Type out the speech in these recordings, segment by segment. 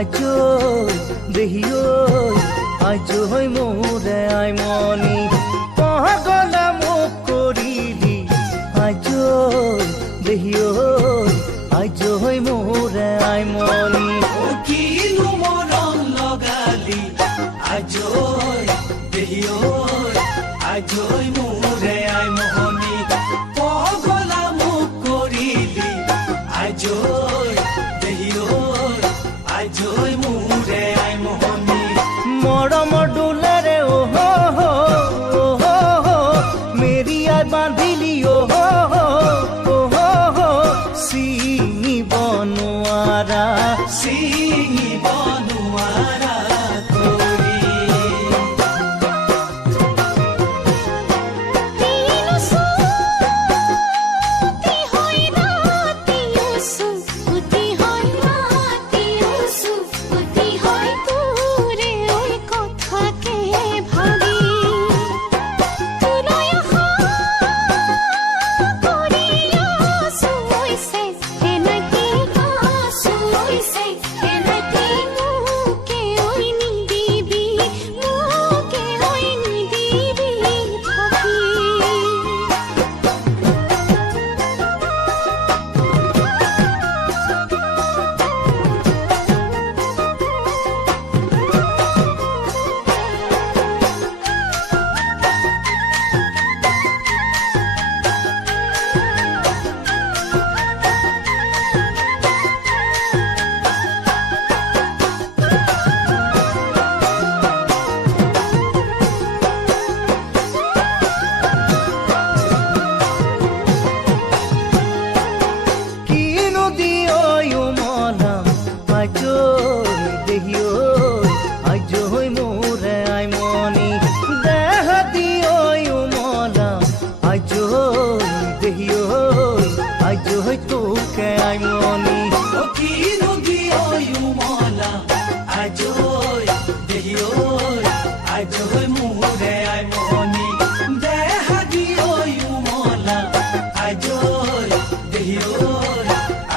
আজো দেহিও আজো মোৰে আই মনি পাগলা মোক কৰিলি আজো দেহিও আজো মোৰে আই মনি কিনো মৰম লগালি আজৈ দেহিঐ আজৈ মোৰে আই মোহনী পগলা মোক কৰিলি আজৈ দেহিঐ আজৈ মোৰে আই মোহনী মৰম ডোলাৰে ওহো ওহো মেৰি আই বান্ধিলি ওহো ওহো চিঙিব নোৱাৰা চিঙিব নোৱাৰা কৰি কিনো দিঐ উমলা আজৈ দেহিঐ আজৈ মোৰে আই মোহনী দেহা দিঐ উমলা আজৈ দেহিঐ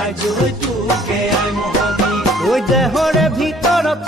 আজৈ তোকে আই মোহনী ওই দেহৰে ভিতৰত